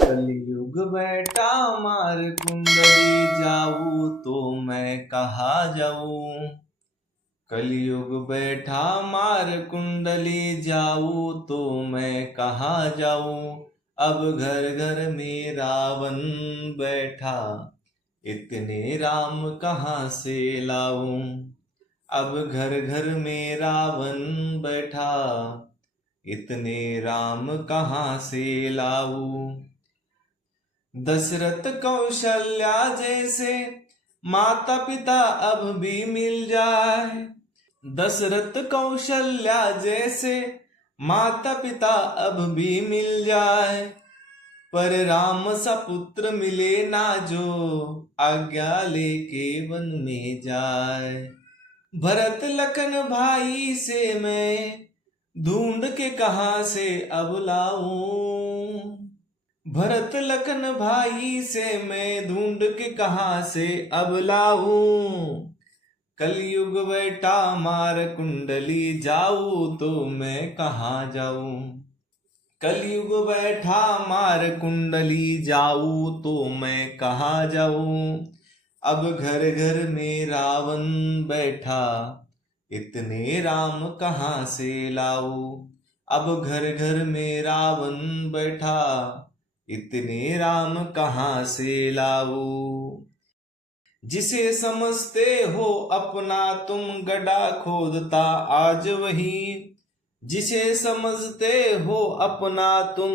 कलयुग बैठा मार कुंडली जाऊं तो मैं कहाँ जाऊं। कलयुग बैठा मार कुंडली जाऊं तो मैं कहाँ जाऊं। अब घर घर में रावण बैठा, इतने राम कहाँ से लाऊं। अब घर घर में रावण बैठा, इतने राम कहाँ से लाऊं। दशरथ कौशल्या जैसे माता पिता अब भी मिल जाए। दशरथ कौशल्या जैसे माता पिता अब भी मिल जाए। पर राम सा पुत्र मिले ना जो आज्ञा लेके वन में जाए। भरत लखन भाई से मैं ढूंढ के कहां से अब लाऊं। भरत लखन भाई से मैं ढूंढ के कहां से अब लाऊं। कलयुग बैठा मार कुंडली जाऊं तो मैं कहां जाऊं। कलयुग बैठा मार कुंडली जाऊं तो मैं कहां जाऊं। अब घर घर में रावण बैठा, इतने राम कहां से लाऊं। अब घर घर में रावण बैठा, इतने राम कहां से लाऊं। जिसे समझते हो अपना तुम गड्ढा खोदता आज वही। जिसे समझते हो अपना तुम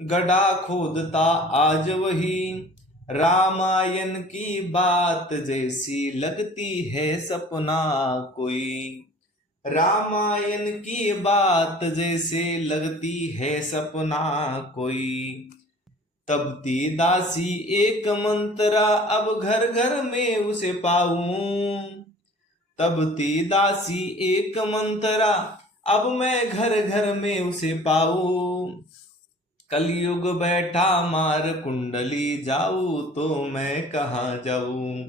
गड्ढा खोदता आज वही। रामायण की बात जैसी लगती है सपना कोई। रामायण की बात जैसे लगती है सपना कोई। तबती दासी एक मंत्रा अब घर घर में उसे पाऊं। तबती दासी एक मंत्रा अब मैं घर घर में उसे पाऊं। कलयुग बैठा मार कुंडली जाऊं तो मैं कहाँ जाऊं।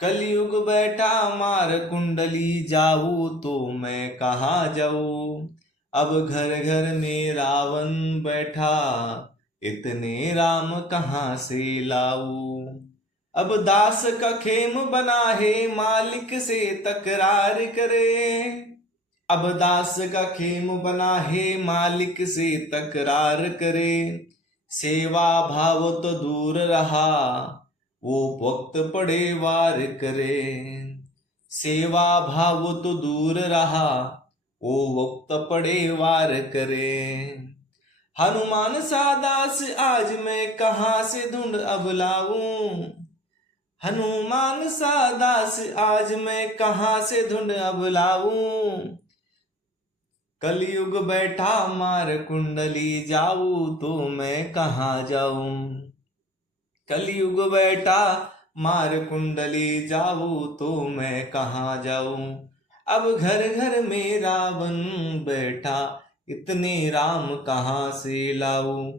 कलयुग बैठा मार कुंडली जाऊं तो मैं कहाँ जाऊं। अब घर घर में रावण बैठा, इतने राम कहाँ से लाऊं। अब दास का खेम बना है मालिक से तकरार करे। अब दास का खेम बना है मालिक से तकरार करे। सेवा भाव तो दूर रहा, वो वक्त पड़े वार करे। सेवा भाव तो दूर रहा, वो वक्त पड़े वार करे। हनुमान सा दास आज मैं कहां से ढूंढ अब लाऊं। हनुमान सा दास आज मैं कहां से ढूंढ अब लाऊं। कलयुग बैठा मार कुंडली जाऊं तो मैं कहां जाऊं। कलयुग बैठा मार कुंडली जाऊं तो मैं कहां जाऊं। अब घर घर में रावण बैठा, इतने राम कहां से लाऊं।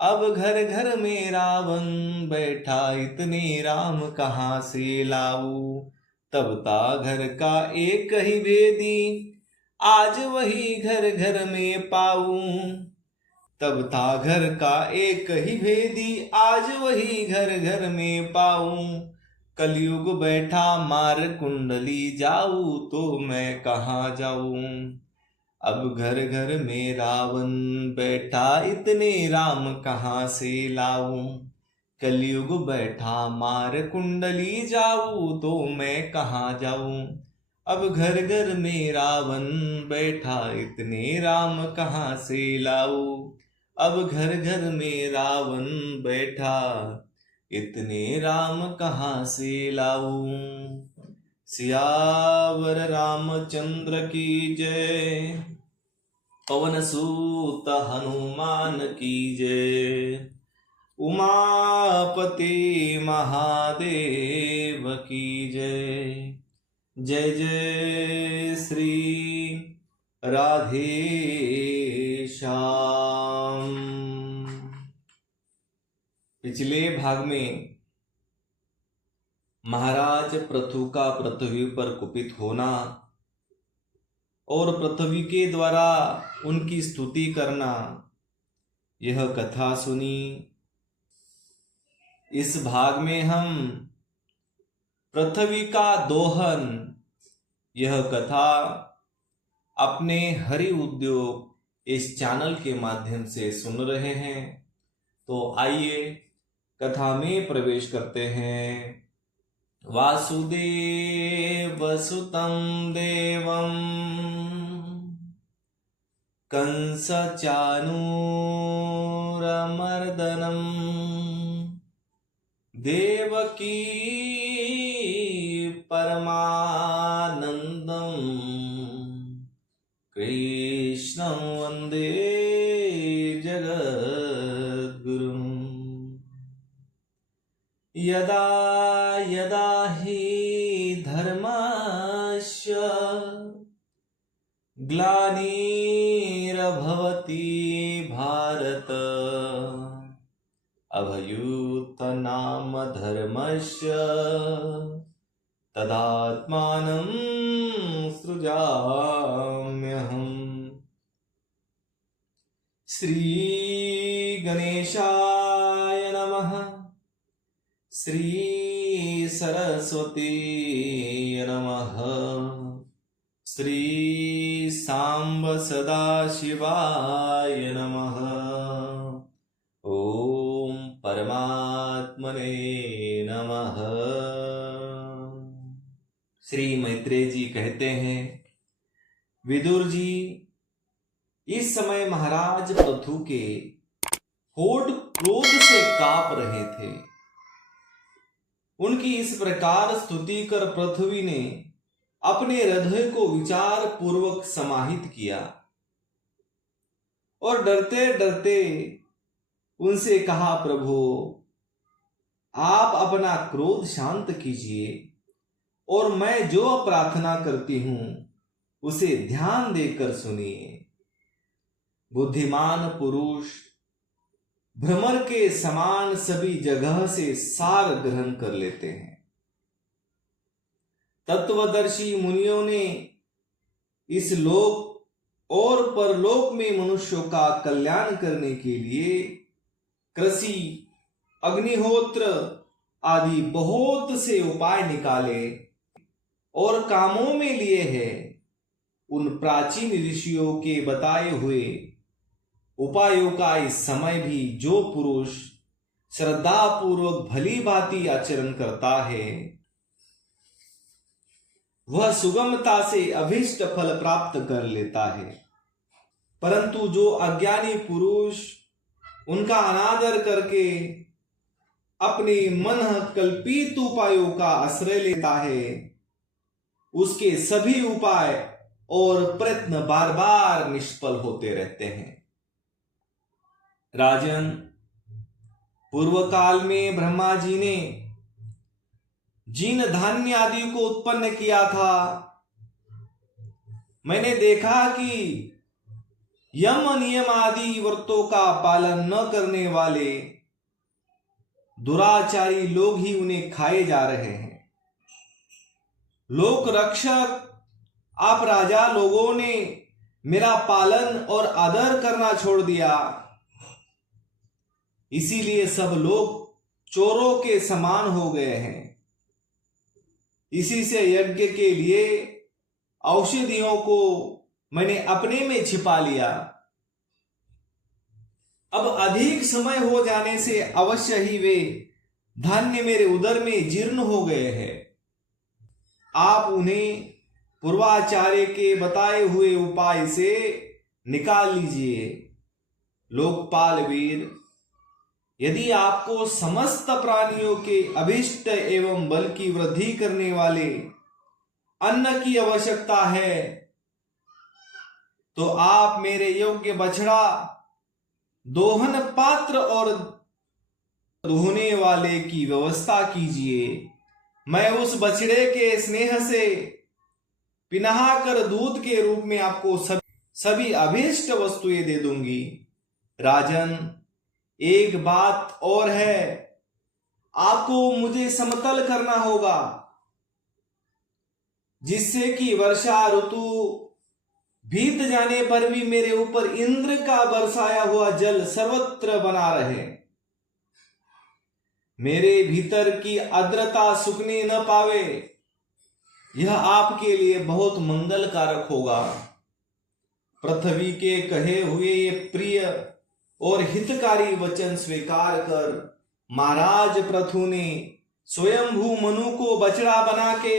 अब घर घर में रावण बैठा, इतने राम कहां से लाऊं। तब ता घर का एक ही भेदी, आज वही घर घर में पाऊं। तब था घर का एक ही भेदी, आज वही घर घर में पाऊं। कलयुग बैठा मार कुंडली जाऊं तो मैं कहाँ जाऊं। अब घर घर में रावण बैठा, इतने राम कहाँ से लाऊं। कलयुग बैठा मार कुंडली जाऊं तो मैं कहाँ जाऊं। अब घर घर में रावण बैठा, इतने राम कहाँ से लाऊं। अब घर घर में रावण बैठा, इतने राम कहाँ से लाऊं। सियावर रामचंद्र की जय। पवन सूत हनुमान की जय। उमापति महादेव की जय। जय जय श्री राधे श्याम। पिछले भाग में महाराज पृथु का पृथ्वी पर कुपित होना और पृथ्वी के द्वारा उनकी स्तुति करना, यह कथा सुनी। इस भाग में हम पृथ्वी का दोहन यह कथा अपने हरि उद्योग इस चैनल के माध्यम से सुन रहे हैं। तो आइए कथा में प्रवेश करते हैं। वासुदेव सुतं देवं कंस चाणूरमर्दनं देवकी परमानंदं कृष्णं वंदे जगद्गुरुं। यदा यदा हि धर्मस्य ग्लानिर्भवति भारत अभ्युत्थानं धर्मस्य तदात्मानं सृजाम्यहम्। श्री गणेशाय नमः। श्री सरस्वती नमः। श्री सांब सदाशिवाय नमः। ओम परमात्मने नमः। श्री मैत्रेय जी कहते हैं, विदुर जी, इस समय महाराज पृथु के होठ क्रोध से कांप रहे थे। उनकी इस प्रकार स्तुति कर पृथ्वी ने अपने हृदय को विचार पूर्वक समाहित किया और डरते डरते उनसे कहा, प्रभु आप अपना क्रोध शांत कीजिए और मैं जो प्रार्थना करती हूं उसे ध्यान देकर सुनिए। बुद्धिमान पुरुष भ्रमर के समान सभी जगह से सार ग्रहण कर लेते हैं। तत्वदर्शी मुनियों ने इस लोक और परलोक में मनुष्यों का कल्याण करने के लिए कृषि, अग्निहोत्र आदि बहुत से उपाय निकाले और कामों में लिए हैं। उन प्राचीन ऋषियों के बताए हुए उपायों का इस समय भी जो पुरुष श्रद्धा पूर्वक भली भांति आचरण करता है वह सुगमता से अभीष्ट फल प्राप्त कर लेता है। परंतु जो अज्ञानी पुरुष उनका अनादर करके अपने मन कल्पित उपायों का आश्रय लेता है, उसके सभी उपाय और प्रयत्न बार बार निष्फल होते रहते हैं। राजन, पूर्व काल में ब्रह्मा जी ने जिन धान्य आदि को उत्पन्न किया था, मैंने देखा कि यम नियम आदि व्रतों का पालन न करने वाले दुराचारी लोग ही उन्हें खाए जा रहे हैं। लोक रक्षक आप राजा लोगों ने मेरा पालन और आदर करना छोड़ दिया, इसीलिए सब लोग चोरों के समान हो गए हैं। इसी से यज्ञ के लिए औषधियों को मैंने अपने में छिपा लिया। अब अधिक समय हो जाने से अवश्य ही वे धान्य मेरे उदर में जीर्ण हो गए हैं। आप उन्हें पूर्वाचार्य के बताए हुए उपाय से निकाल लीजिए। लोकपाल वीर, यदि आपको समस्त प्राणियों के अभिष्ट एवं बल की वृद्धि करने वाले अन्न की आवश्यकता है तो आप मेरे योग्य बछड़ा, दोहन पात्र और दोहने वाले की व्यवस्था कीजिए। मैं उस बछड़े के स्नेह से पिनहा कर दूध के रूप में आपको सभी अभीष्ट वस्तुएं दे दूंगी। राजन, एक बात और है, आपको मुझे समतल करना होगा जिससे कि वर्षा ऋतु बीत जाने पर भी मेरे ऊपर इंद्र का बरसाया हुआ जल सर्वत्र बना रहे। मेरे भीतर की आर्द्रता सूखने न पावे, यह आपके लिए बहुत मंगलकारक होगा। पृथ्वी के कहे हुए ये प्रिय और हितकारी वचन स्वीकार कर महाराज पृथु ने स्वयंभू मनु को बछड़ा बना के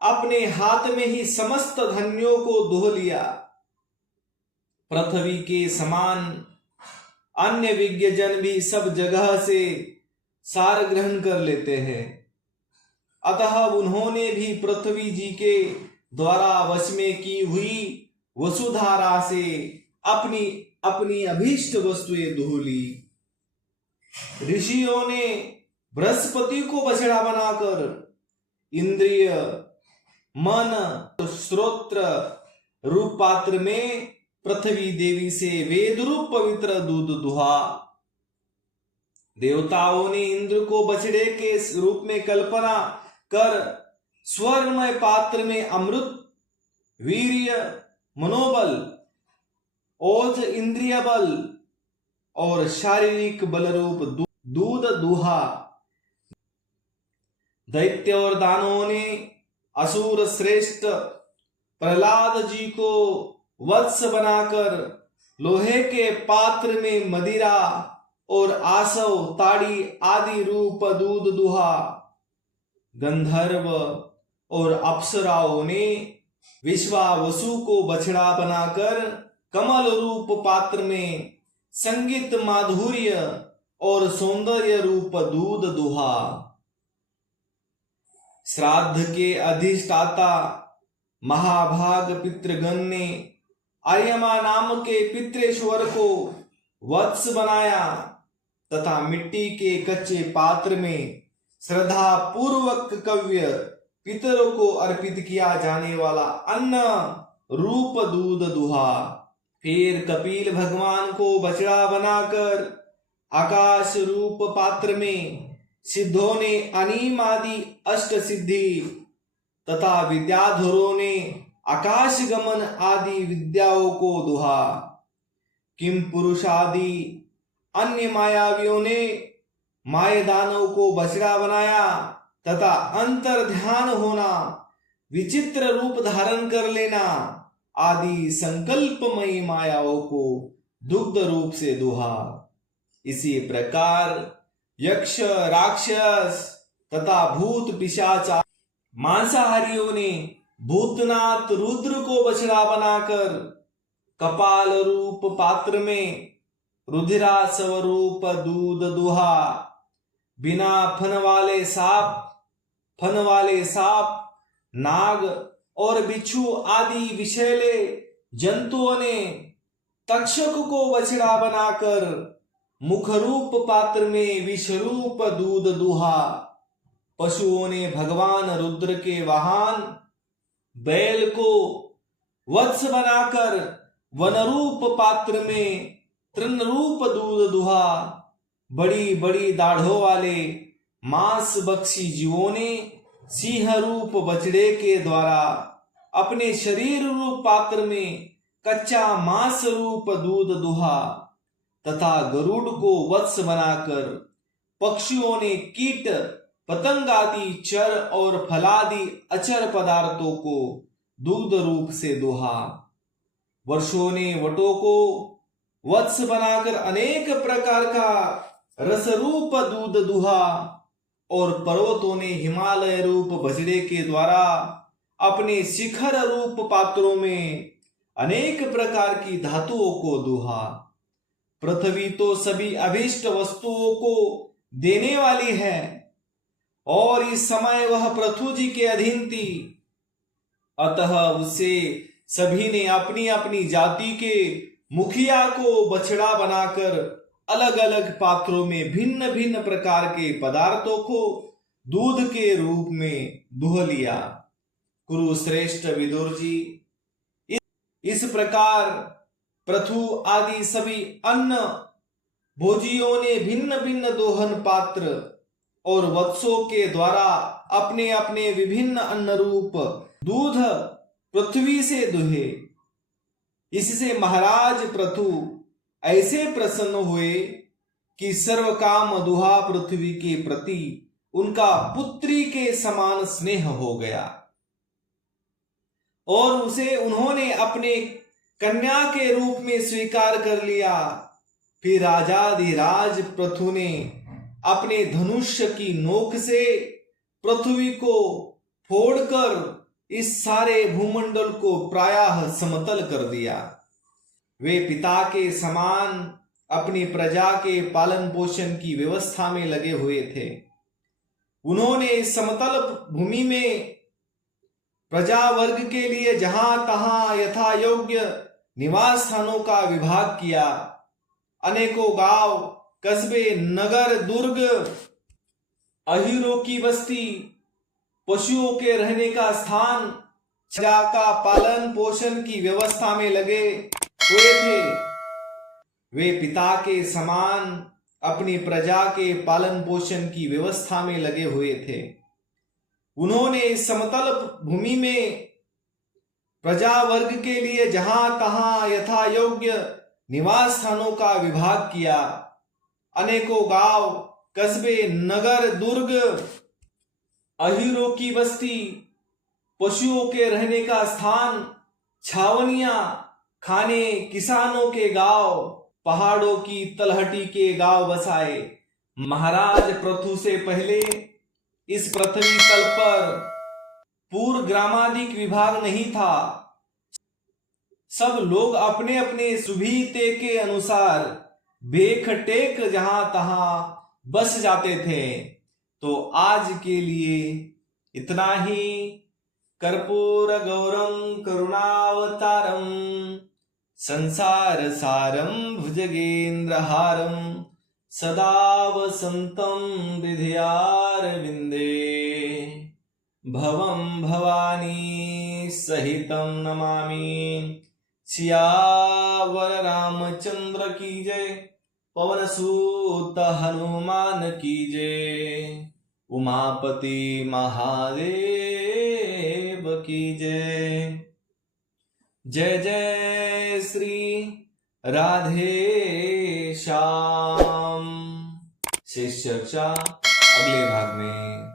अपने हाथ में ही समस्त धन्यों को दोह लिया। पृथ्वी के समान अन्य विज्ञ जन भी सब जगह से सार ग्रहण कर लेते हैं, अतः उन्होंने भी पृथ्वी जी के द्वारा वश में की हुई वसुधारा से अपनी अपनी अभीष्ट वस्तुएं दोह ली। ऋषियों ने बृहस्पति को बछड़ा बनाकर इंद्रिय मन श्रोत्र रूप पात्र में पृथ्वी देवी से वेद रूप पवित्र दूध दुहा। देवताओं ने इंद्र को बछड़े के रूप में कल्पना कर स्वर्णमय पात्र में अमृत, वीर्य, मनोबल, ओज, इंद्रिय बल और शारीरिक बल रूप दूध दुहा। दैत्य और दानवों ने असुर श्रेष्ठ प्रहलाद जी को वत्स बनाकर लोहे के पात्र में मदिरा और आसव, ताड़ी आदि रूप दूध दुहा। गंधर्व और अप्सराओं ने विश्वावसु को बछड़ा बनाकर कमल रूप पात्र में संगीत, माधुर्य और सौंदर्य रूप दूध दुहा। श्राद्ध के अधिष्ठाता महाभाग पितृगण ने आर्यमा नाम के पितृेश्वर को वत्स बनाया तथा मिट्टी के कच्चे पात्र में श्रद्धा पूर्वक कव्य पितरों को अर्पित किया जाने वाला अन्न रूप दूध दुहा। फिर कपिल भगवान को बछड़ा बनाकर आकाश रूप पात्र में सिद्धों ने अनीम आदि अष्ट सिद्धि तथा विद्याधरों ने आकाश गमन आदि विद्याओं को दुहा। किम पुरुष आदि अन्य मायावियों ने माय दानव को बछड़ा बनाया तथा अंतर ध्यान होना, विचित्र रूप धारण कर लेना आदि संकल्पमयी मायाओं को दुग्ध रूप से दुहा। इसी प्रकार यक्ष, राक्षस तथा भूत पिशाच मांसाहारियों ने भूतनाथ रुद्र को बछड़ा बनाकर कपाल रूप पात्र में रुधिरा स्वरूप दूध दुहा। बिना फन वाले सांप, नाग और बिच्छू आदि विषैले जंतुओं ने तक्षक को बछड़ा बनाकर मुख रूप पात्र में विषरूप दूध दुहा। पशुओं ने भगवान रुद्र के वाहन बैल को वत्स बनाकर वनरूप पात्र में तृण रूप दूध दुहा। बड़ी बड़ी दाढ़ों वाले मांस बक्षी जीवों ने सिंह रूप बछड़े के द्वारा अपने शरीर रूप पात्र में कच्चा मांस रूप दूध दुहा तथा गरुड़ को वत्स बनाकर पक्षियों ने कीट पतंग आदि चर और फलादि अचर पदार्थों को दूध रूप से दुहा। वर्षों ने वटों को वत्स बनाकर अनेक प्रकार का रस रूप दूध दुहा और पर्वतों ने हिमालय रूप बछड़े के द्वारा अपने शिखर रूप पात्रों में अनेक प्रकार की धातुओं को दुहा। पृथ्वी तो सभी अभीष्ट वस्तुओं को देने वाली है और इस समय वह पृथु जी के अधीन थी, अतः उसे सभी ने अपनी अपनी जाति के मुखिया को बछड़ा बनाकर अलग अलग पात्रों में भिन्न भिन्न प्रकार के पदार्थों को दूध के रूप में दुह लिया। कुरुश्रेष्ठ विदुर जी, इस प्रकार पृथु आदि सभी अन्न भोजियों ने भिन्न भिन्न दोहन पात्र और वत्सों के द्वारा अपने अपने विभिन्न अन्न रूप दूध पृथ्वी से दुहे। इससे महाराज पृथु ऐसे प्रसन्न हुए कि सर्व काम दुहा पृथ्वी के प्रति उनका पुत्री के समान स्नेह हो गया और उसे उन्होंने अपने कन्या के रूप में स्वीकार कर लिया। फिर राजाधिराज पृथु ने अपने धनुष्य की नोक से पृथ्वी को फोड़कर इस सारे भूमंडल को प्रायः समतल कर दिया। वे पिता के समान अपनी प्रजा के पालन पोषण की व्यवस्था में लगे हुए थे। उन्होंने इस समतल भूमि में प्रजा वर्ग के लिए जहां तहां यथा योग्य निवास स्थानों का विभाग किया। अनेकों गांव, कस्बे, नगर, दुर्ग, अहीरों की बस्ती, पशुओं के रहने का स्थान, प्रजा का पालन पोषण की व्यवस्था में लगे हुए थे। वे पिता के समान अपनी प्रजा के पालन पोषण की व्यवस्था में लगे हुए थे। उन्होंने इस समतल भूमि में प्रजा वर्ग के लिए जहां तहां यथा योग्य निवास स्थानों का विभाग किया। अनेकों गांव, कस्बे, नगर, दुर्ग, अहीरों की बस्ती, पशुओं के रहने का स्थान, छावनियां, खाने, किसानों के गांव, पहाड़ों की तलहटी के गांव बसाए। महाराज पृथु से पहले इस पृथ्वी तल पर पूर्ण ग्रामादिक विभाग नहीं था। सब लोग अपने अपने सुविधे के अनुसार बेखटेक जहां तहां बस जाते थे। तो आज के लिए इतना ही। कर्पूर गौरम करुणावतारम संसार सारम भुजगेन्द्रहारम सदा वसंतम हृदयारविंदे भवं भवानी सहितं नमामि। सियावर रामचंद्र की जय, पवन सूत हनुमान की जय, उमापति महादेव की जय। जय जय श्री राधे श्याम। शेष चर्चा अगले भाग में।